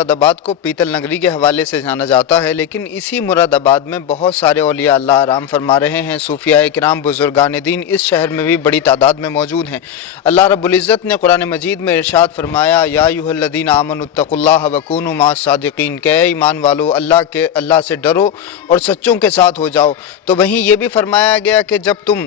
مراد آباد کو پیتل نگری کے حوالے سے جانا جاتا ہے، لیکن اسی مراد آباد میں بہت سارے اولیاء اللہ آرام فرما رہے ہیں۔ صوفیاء کرام، بزرگان دین اس شہر میں بھی بڑی تعداد میں موجود ہیں۔ اللہ رب العزت نے قرآن مجید میں ارشاد فرمایا، یا ایھا الذین آمنوا اتقوا اللہ وکونوا مع الصادقین، کہ اے ایمان والو اللہ سے ڈرو اور سچوں کے ساتھ ہو جاؤ۔ تو وہیں یہ بھی فرمایا گیا کہ جب تم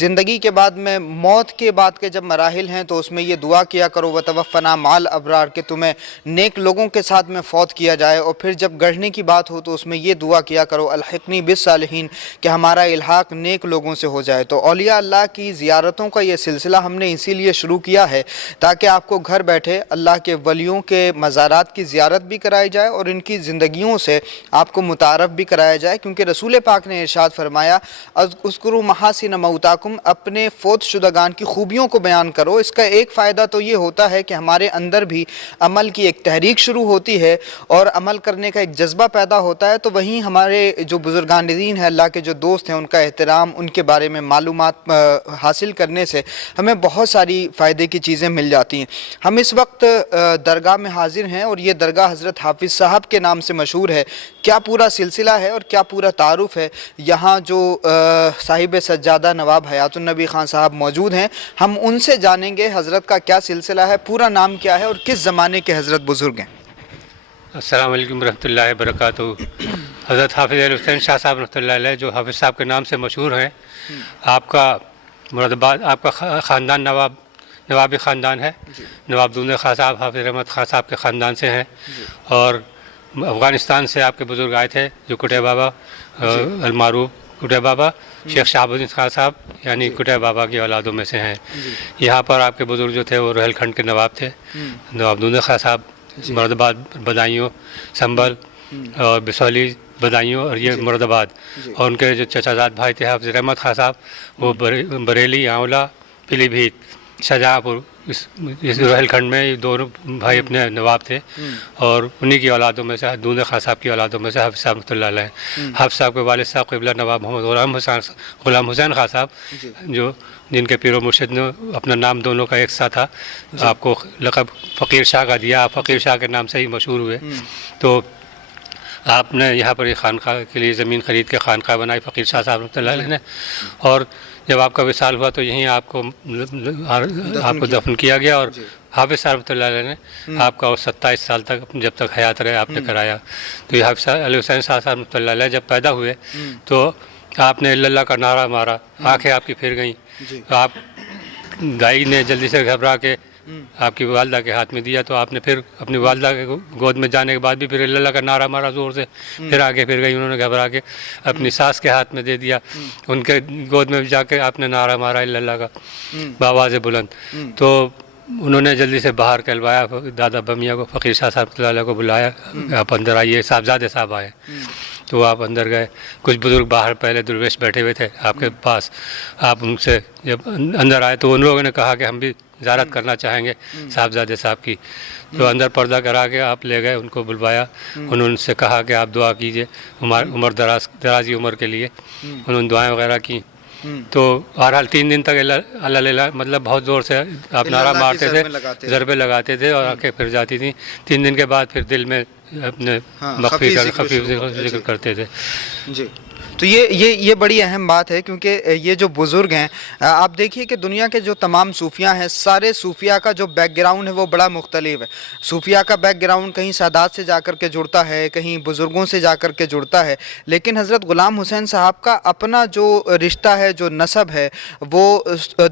زندگی کے بعد میں موت کے بعد کے جب مراحل ہیں تو اس میں یہ دعا کیا کرو وتوفنا مع الابرار، کہ تمہیں نیک لوگوں کے ساتھ میں فوت کیا جائے، اور پھر جب گڑھنے کی بات ہو تو اس میں یہ دعا کیا کرو الحقنی بالصالحین، کہ ہمارا الحاق نیک لوگوں سے ہو جائے۔ تو اولیاء اللہ کی زیارتوں کا یہ سلسلہ ہم نے اسی لیے شروع کیا ہے تاکہ آپ کو گھر بیٹھے اللہ کے ولیوں کے مزارات کی زیارت بھی کرائی جائے اور ان کی زندگیوں سے آپ کو متعارف بھی کرایا جائے، کیونکہ رسول پاک نے ارشاد فرمایا اذکروا محاسن موتاکم، اپنے فوت شدگان کی خوبیوں کو بیان کرو۔ اس کا ایک فائدہ تو یہ ہوتا ہے کہ ہمارے اندر بھی عمل کی ایک تحریک شروع ہوتی ہے اور عمل کرنے کا ایک جذبہ پیدا ہوتا ہے۔ تو وہیں ہمارے جو بزرگان دین ہیں، اللہ کے جو دوست ہیں، ان کا احترام، ان کے بارے میں معلومات حاصل کرنے سے ہمیں بہت ساری فائدے کی چیزیں مل جاتی ہیں۔ ہم اس وقت درگاہ میں حاضر ہیں اور یہ درگاہ حضرت حافظ صاحب کے نام سے مشہور ہے۔ کیا پورا سلسلہ ہے اور کیا پورا تعارف ہے، یہاں جو صاحب سجادہ نواب حیات النبی خان صاحب موجود ہیں، ہم ان سے جانیں گے حضرت کا کیا سلسلہ ہے، پورا نام کیا ہے اور کس زمانے کے حضرت بزرگ ہیں۔ السلام علیکم ورحمۃ اللہ وبرکاتہ۔ حضرت حافظ علی حسین شاہ صاحب رحمۃ اللہ علیہ، جو حافظ صاحب کے نام سے مشہور ہیں، آپ کا مراد آباد، آپ کا خاندان نوابی خاندان ہے۔ نواب دولت خان صاحب حافظ رحمت خان صاحب کے خاندان سے ہیں، اور افغانستان سے آپ کے بزرگ آئے تھے، جو کٹے بابا المعروف کٹے بابا شیخ شہاب الدین خان صاحب، یعنی کٹے بابا کی اولادوں میں سے ہیں۔ یہاں پر آپ کے بزرگ جو تھے وہ روہیل کھنڈ کے نواب تھے، نواب دولت خان صاحب مراد آباد، بدایوں، سنبھل اور بسولی، بدایوں اور یہ مراد آباد، اور ان کے جو چچا زاد بھائی تھے حافظ رحمت خان صاحب، وہ بریلی، آولا، پیلی بھیت، شاہجہاں پور، اس روہیل کھنڈ میں دونوں بھائی اپنے نواب تھے، اور انہی کی اولادوں میں سے دولت خان صاحب کی اولادوں میں سے حافظ صاحب رحمۃ اللہ علیہ۔ حافظ صاحب کے والد صاحب قبلہ نواب محمد غلام حسین خان صاحب، جو جن کے پیر و مرشد نے اپنا نام دونوں کا ایک سا تھا، آپ کو لقب فقیر شاہ کا دیا، آپ فقیر شاہ کے نام سے ہی مشہور ہوئے۔ تو آپ نے یہاں پر ایک خانقاہ کے لیے زمین خرید کے خانقاہ بنائی فقیر شاہ صاحب رحمۃ اللہ علیہ نے، اور جب آپ کا وصال ہوا تو یہیں آپ کو دفن کیا گیا، اور حافظ صاحب رحمۃ اللہ علیہ نے آپ کا 27 سال تک جب تک حیات رہے آپ نے کرایا۔ تو یہ حافظ علی حسین شاہ صاحب رحمۃ اللہ علیہ جب پیدا ہوئے تو آپ نے اللہ کا نعرہ مارا، آنکھیں آپ کی پھر گئیں، تو آپ دائی نے جلدی سے گھبرا کے آپ کی والدہ کے ہاتھ میں دیا، تو آپ نے پھر اپنی والدہ کے گود میں جانے کے بعد بھی پھر اللہ کا نعرہ مارا زور سے، پھر آگے پھر گئی، انہوں نے گھبرا کے اپنی ساس کے ہاتھ میں دے دیا، ان کے گود میں جا کے آپ نے نعرہ مارا اللہ کا بآواز بلند۔ تو انہوں نے جلدی سے باہر کہلوایا دادا بمیہ کو، فقیر شاہ صاحب رحمۃ اللہ علیہ کو بلایا، آپ اندر آئیے، صاحبزادے صاحب آئے۔ تو آپ اندر گئے، کچھ بزرگ باہر پہلے درویش بیٹھے ہوئے تھے آپ کے پاس، آپ ان سے جب اندر آئے تو ان لوگوں نے کہا کہ ہم بھی زیارت کرنا چاہیں گے صاحبزادے صاحب کی۔ تو اندر پردہ کرا کے آپ لے گئے، ان کو بلوایا، انہوں نے سے کہا کہ آپ دعا کیجئے عمر درازی عمر کے لیے، انہوں نے دعائیں وغیرہ کی۔ تو بہرحال 3 دن تک اللہ مطلب بہت زور سے آپ نعرہ مارتے تھے، ضربے لگاتے تھے اور آنکھیں پھر جاتی تھیں۔ 3 دن کے بعد پھر دل میں اپنے خفیف ذکر کرتے تھے۔ جی، تو یہ بڑی اہم بات ہے، کیونکہ یہ جو بزرگ ہیں، آپ دیکھیے کہ دنیا کے جو تمام صوفیاء ہیں، سارے صوفیاء کا جو بیک گراؤنڈ ہے وہ بڑا مختلف ہے۔ صوفیاء کا بیک گراؤنڈ کہیں سادات سے جا کر کے جڑتا ہے، کہیں بزرگوں سے جا کر کے جڑتا ہے، لیکن حضرت غلام حسین صاحب کا اپنا جو رشتہ ہے، جو نسب ہے، وہ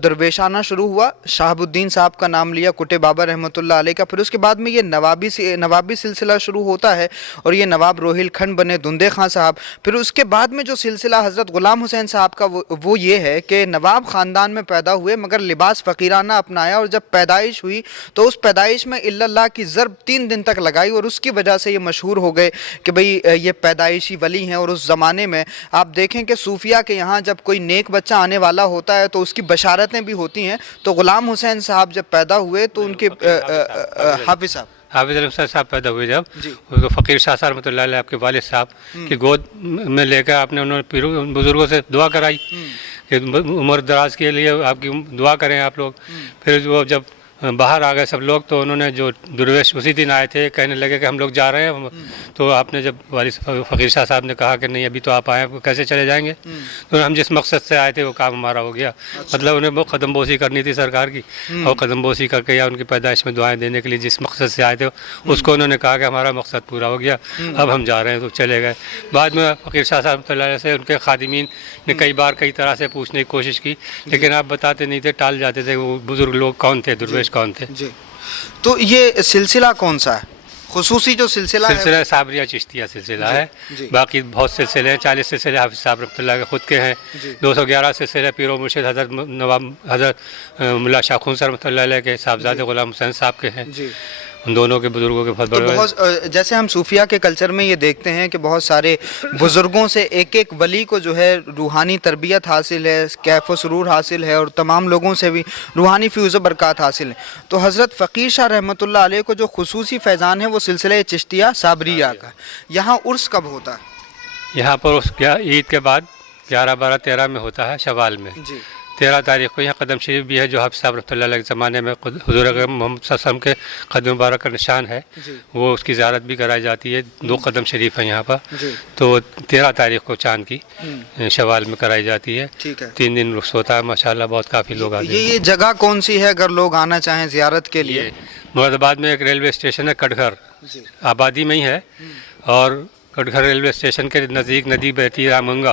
درویشانہ شروع ہوا۔ شہاب الدین صاحب کا نام لیا کٹے بابا رحمۃ اللہ علیہ کا، پھر اس کے بعد میں یہ نوابی سلسلہ شروع ہوتا ہے، اور یہ نواب روہیل کھنڈ بنے دندے خان صاحب۔ پھر اس کے بعد میں جو سلسلہ حضرت غلام حسین صاحب کا وہ یہ ہے کہ نواب خاندان میں پیدا ہوئے مگر لباس فقیرانہ اپنایا، اور جب پیدائش ہوئی تو اس پیدائش میں اللہ کی ضرب 3 دن تک لگائی، اور اس کی وجہ سے یہ مشہور ہو گئے کہ بھئی یہ پیدائشی ولی ہیں۔ اور اس زمانے میں آپ دیکھیں کہ صوفیاء کے یہاں جب کوئی نیک بچہ آنے والا ہوتا ہے تو اس کی بشارتیں بھی ہوتی ہیں۔ تو غلام حسین صاحب جب پیدا ہوئے تو ان کے حافظ علی حسین صاحب پیدا ہوئے جب، اس کو فقیر شاہ صاحب رحمۃ اللہ علیہ آپ کے والد صاحب کی گود میں لے کر آپ نے انہوں نے بزرگوں سے دعا کرائی کہ عمر دراز کے لیے آپ کی دعا کریں آپ لوگ۔ پھر وہ جب बाहर आ गए सब लोग। तो उन्होंने जो दुर्वेश उसी दिन आए थे, कहने लगे कि हम लोग जा रहे हैं। तो आपने जब वालिद फ़कीर शाह साहब ने कहा कि नहीं अभी तो आप आए, कैसे चले जाएंगे, तो हम जिस मकसद से आए थे वो काम हमारा हो गया। मतलब उन्हें वो कदमबोसी करनी थी सरकार की, और कदमबोसी करके या उनकी पैदाइश में दुआएं देने के लिए जिस मकसद से आए थे उसको उन्होंने कहा कि हमारा मकसद पूरा हो गया, अब हम जा रहे हैं। तो चले गए। बाद में फ़कीर शाह साहब से उनके खादिमीन ने कई बार कई तरह से पूछने की कोशिश की, लेकिन आप बताते नहीं थे, टाल जाते थे। वो बुज़ुर्ग लोग कौन थे, दुर्वेश कौन थे। जी। तो ये सिलसिला कौन सा है, खुसूसी जो सिलसिला है? साबरिया चिश्तिया सिलसिला है। जी। बाकी बहुत सिलसिले हैं, 40 सिलसिले हाफिज़ साहब रहमतुल्लाह के खुद के हैं। 211 सिलसिले पीरो मुर्शिद हज़रत मुल्ला शाह खून रहमतुल्लाह अलैह के साहबजादे ग़ुलाम हुसैन साहब के हैं। जी। उन दोनों के बुज़ुर्गों के बहुत तो बड़े। बहुत जैसे हम सूफिया के कल्चर में ये देखते हैं कि बहुत सारे बुज़ुर्गों से एक एक वली को जो है रूहानी तरबियत हासिल है, कैफ व सुरूर हासिल है, और तमाम लोगों से भी रूहानी फ़्यूज़ व बरक़ात हासिल है। तो हज़रत फ़कीर शाह रहमतुल्लाह अलैह को जो खुसूसी फैज़ान है वो सिलसिला चिश्तिया साबरिया का। यहाँ उर्स कब होता है? यहाँ पर उस ईद के बाद 11, 12, 13 में होता है, शवाल में। जी। 13 तारीख़ को यहाँ कदम शरीफ भी है, जो हाफ़िज़ साहब रहमतुल्लाह अलैह के ज़माने में हुज़ूर अकरम मोहम्मद सल्लल्लाहु अलैहि वसल्लम के कदम मुबारक का निशान है। वो उसकी ज़ियारत भी कराई जाती है। 2 कदम शरीफ है यहाँ पर। तो 13 तारीख़ को चाँद की शवाल में कराई जाती है। ठीक है। 3 दिन रुख्स होता है। माशाअल्लाह बहुत काफ़ी लोग आते हैं। ये जगह कौन सी है अगर लोग आना चाहें ज़ियारत के लिए? मुरादाबाद में एक रेलवे स्टेशन है कटघर, आबादी में ही है। और कटघर रेलवे स्टेशन के नज़दीक नदी बहती है रामगंगा,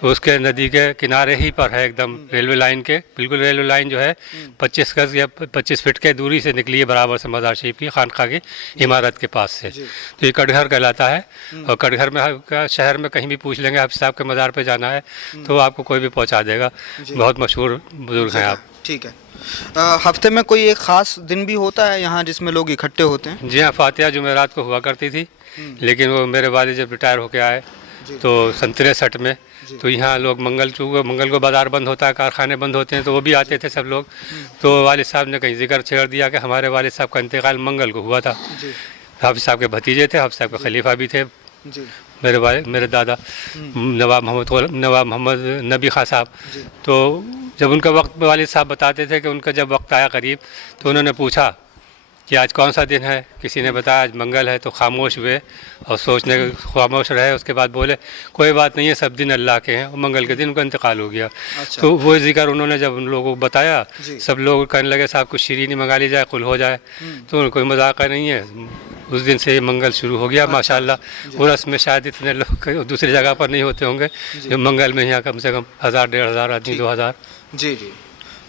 तो उसके नदी के किनारे ही पर है, एकदम रेलवे लाइन के बिल्कुल। रेलवे लाइन जो है 25 गज़ या 25 फीट के दूरी से निकली है बराबर से मज़ार शरीफ की खानका की इमारत के पास से। तो ये कटघर कहलाता है। और कटघर में शहर में कहीं भी पूछ लेंगे हाफ़िज़ साहब के मज़ार पे जाना है तो आपको कोई भी पहुँचा देगा। बहुत मशहूर बुज़ुर्ग हैं आप। ठीक है। हफ्ते में कोई एक ख़ास दिन भी होता है यहाँ जिसमें लोग इकट्ठे होते हैं? जी हाँ, फातिहा जुमेरात को हुआ करती थी, लेकिन वो मेरे वालिद जब रिटायर होके आए तो 63 में, तो यहाँ लोग मंगल को बाज़ार बंद होता है, कारखाने बंद होते हैं, तो वो भी आते थे सब लोग। तो वालिद साहब ने कहीं जिक्र छेड़ दिया कि हमारे वालिद साहब का इंतकाल मंगल को हुआ था। हाफ़िज़ साहब के भतीजे थे, हाफ़िज़ साहब के खलीफा भी थे मेरे दादा नवाब मोहम्मद नबी खां साहब। तो जब उनका वक्त वालिद साहब बताते थे कि उनका जब वक्त आया करीब, तो उन्होंने पूछा कि आज कौन सा दिन है। किसी ने बताया आज मंगल है, तो खामोश हुए और खामोश रहे। उसके बाद बोले कोई बात नहीं है, सब दिन अल्लाह के हैं, और मंगल के दिन उनका इंतकाल हो गया। तो वो जिक्र उन्होंने जब उन लोगों को बताया, सब लोग कहने लगे साहब कुछ शीरीनी मंगा ली जाए, कुल हो जाए। तो कोई मजाक नहीं है, उस दिन से ये मंगल शुरू हो गया माशाअल्लाह। उर्स में शायद इतने लोग दूसरी जगह पर नहीं होते होंगे जो मंगल में यहाँ कम से कम 1000, 1500 आदमी, 2000। जी।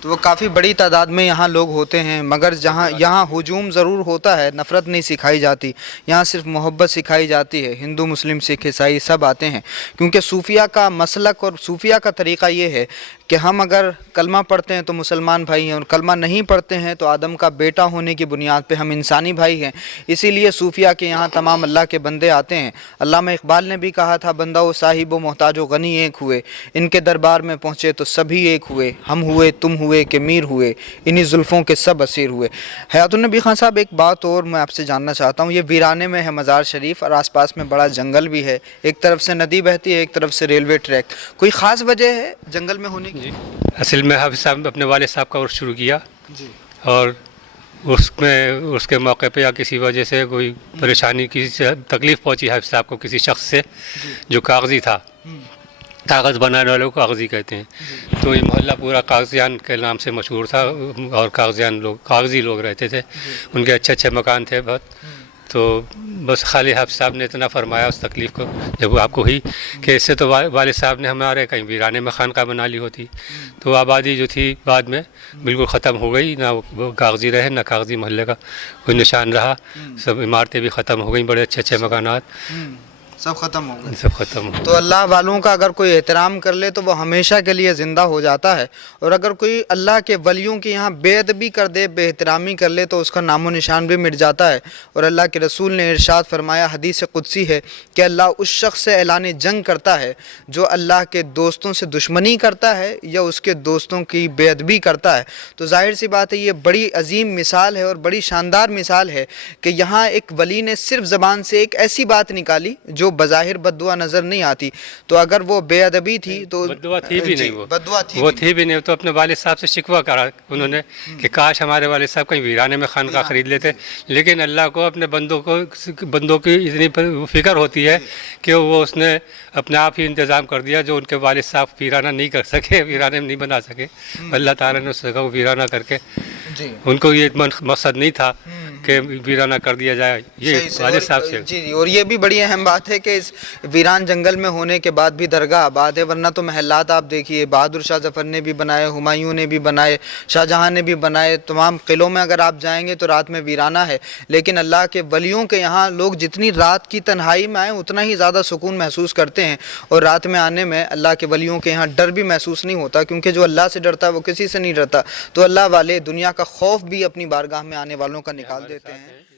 तो वो काफ़ी बड़ी तादाद में यहाँ लोग होते हैं। मगर जहाँ यहाँ हुजूम ज़रूर होता है, नफ़रत नहीं सिखाई जाती। यहाँ सिर्फ मोहब्बत सिखाई जाती है। हिंदू, मुस्लिम, सिख, ईसाई सब आते हैं, क्योंकि सूफिया का मसलक और सूफिया का तरीक़ा ये है कि हम अगर कलमा पढ़ते हैं तो मुसलमान भाई हैं, और कलमा नहीं पढ़ते हैं तो आदम का बेटा होने की बुनियाद पे हम इंसानी भाई हैं। इसीलिए सूफिया के यहाँ तमाम अल्लाह के बंदे आते हैं। अल्लामा इकबाल ने भी कहा था, बंदा व साहिब व मोहताज व गनी एक हुए, इनके दरबार में पहुँचे तो सभी एक हुए, हम हुए तुम हुए के मीर हुए, इन्हीं जुल्फ़ों के सब असीर हुए। हयातुन नबी खान साहब, एक बात और मैं आपसे जानना चाहता हूँ। ये वीराने में है मज़ार शरीफ, और आसपास में बड़ा जंगल भी है, एक तरफ से नदी बहती है, एक तरफ से रेलवे ट्रैक। कोई ख़ास वजह है जंगल में होने की? असल में हाफ़िज़ साहब अपने वालिद साहब का उर्स शुरू किया, और उसके मौके पे या किसी वजह से कोई परेशानी, किसी से तकलीफ़ पहुँची हाफ़िज़ साहब को किसी शख्स से जो कागज़ी था, कागज़ बनाने वालों को कागज़ी कहते हैं। तो ये मोहल्ला पूरा कागज़ियान के नाम से मशहूर था, और कागज़ी लोग रहते थे। उनके अच्छे मकान थे बहुत। तो बस खाली हाफ़िज़ साहब ने इतना फरमाया उस तकलीफ़ को जब आपको हुई कि इससे तो वालिद साहब ने हमारे कहीं वीराने में खानका बना ली होती, तो आबादी जो थी बाद में बिल्कुल ख़त्म हो गई। ना वो कागज़ी रहे, ना कागज़ी मोहल्ले का कोई निशान रहा। सब इमारतें भी ख़त्म हो गई, बड़े अच्छे मकानात सब ख़त्म हो गए। सब ख़त्म हो। तो अल्लाह वालों का अगर कोई एहतराम कर ले तो वो हमेशा के लिए ज़िंदा हो जाता है, और अगर कोई अल्लाह के वलियों की यहाँ बेअदबी कर दे, बेहतरामी कर ले, तो उसका नामो निशान भी मिट जाता है। और अल्लाह के रसूल ने इरशाद फरमाया, हदीस कुदसी है कि अल्लाह उस शख्स से ऐलान जंग करता है जो अल्लाह के दोस्तों से दुश्मनी करता है या उसके दोस्तों की बेअदबी करता है। तो जाहिर सी बात है, ये बड़ी अजीम मिसाल है और बड़ी शानदार मिसाल है कि यहाँ एक वली ने सिर्फ ज़बान से एक ऐसी बात निकाली जो बज़ाहिर बद्दुआ नज़र नहीं आती, तो अगर वो बेअदबी थी तो बद्दुआ थी भी जी, नहीं वो बद्दुआ थी वो भी थी भी नहीं। तो अपने वालिद साहब से शिकवा करा उन्होंने कि काश हमारे वालिद साहब कहीं वीराने में खानका ख़रीद लेते, लेकिन अल्लाह को अपने बंदों की इतनी फ़िक्र होती है कि वो उसने अपने आप ही इंतज़ाम कर दिया, जो उनके वालिद साहब वीराना नहीं कर सके, वीराने में नहीं बना सके, अल्लाह ताला ने उस जगह को वीराना करके, जी उनको ये मकसद नहीं था कि वीराना कर दिया जाए, ये सही से। वालिद और- साहब से। जी जी, और ये भी बड़ी अहम बात है कि इस वीरान जंगल में होने के बाद भी दरगाह आबाद है, वरना तो महलात आप देखिए बहादुर शाह जफर ने भी बनाए, हुमायूं ने भी बनाए, शाहजहां ने भी बनाए, तमाम किलों में अगर आप जाएंगे तो रात में वीराना है। लेकिन अल्लाह के वलियों के यहाँ लोग जितनी रात की तन्हाई में आए उतना ही ज़्यादा सुकून महसूस करते हैं, और रात में आने में अल्लाह के वलियों के यहाँ डर भी महसूस नहीं होता, क्योंकि जो अल्लाह से डरता है वो किसी से नहीं डरता। तो अल्लाह वाले दुनिया का खौफ भी अपनी बारगाह में आने वालों का निकाल देते हैं।